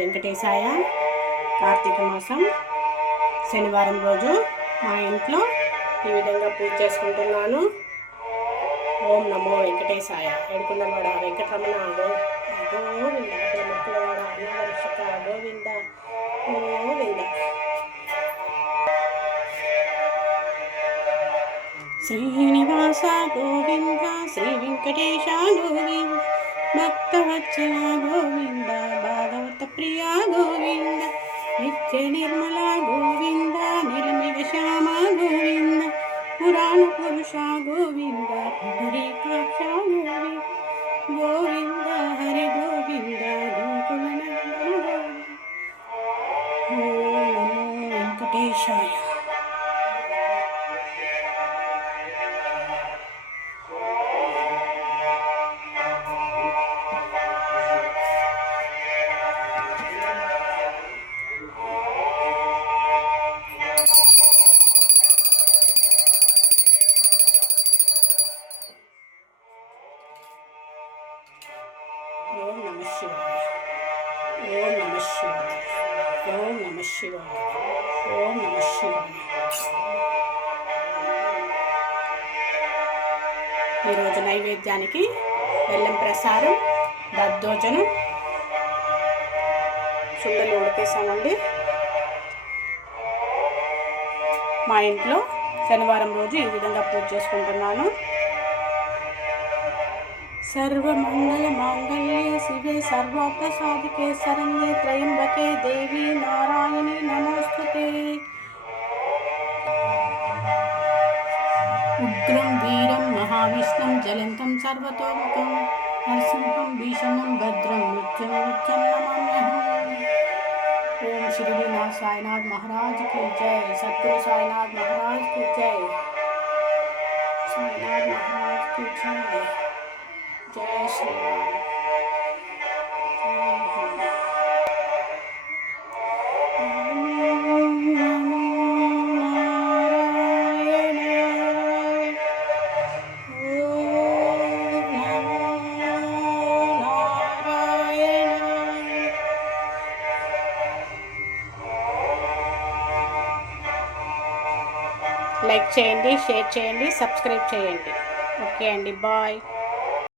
వెంకటేశాయ. కార్తీక మాసం శనివారం రోజు మా ఇంట్లో ఈ విధంగా పూజ చేసుకుంటున్నాను. ఓం నమో వెంకటేశాయ. ఏడుకొండలవాడ వెంకటరమణ గోవింద, మొక్కులవాడ అనాథరక్షక గోవింద గోవింద. శ్రీనివాస గోవింద, శ్రీ వెంకటేశ గోవింద, భక్తవత్సల గోవింద, భాగవత ప్రియ గోవింద, నిత్య నిర్మల గోవింద, నిర్మిల శ్యామ గోవింద, పురాణ పురుష గోవింద, పుండరీకాక్ష గోవింద గోవింద, హరి గోవింద, గోకుల నందన గోవింద. ఓం నమో వెంకటేశాయ. ఓం నమః శివాయ. ఓం నమః శివాయ. ఓం నమః శివాయ. ఓం నమః శివాయ. ఈరోజు నైవేద్యానికి బెల్లం ప్రసాదం, దద్దోజనం, చుండలు ఉడికేసామండి. మా ఇంట్లో శనివారం రోజు ఈ విధంగా పూజ చేసుకుంటున్నాను. సర్వమంగళ మాంగళ్యే శివే సర్వప్రసాదికే శరణ్యే త్రయంబకే దేవి నారాయణి నమోస్తుతే. ఉగ్రం వీరం మహావిష్ణుం జ్వలంతం సర్వతోముఖం నరసింహం భీషణం భద్రం మృత్యుం నమామ్యహం. ఓం షిరిడీనాథ్ సాయినాథ్ మహారాజ్ की जय. सद्गुरु साईनाथ महाराज की जय. साईनाथ महाराज की जय. जय श्री राम. లైక్ చేయండి, షేర్ చేయండి, సబ్స్క్రైబ్ చేయండి. ఓకే అండి, బాయ్.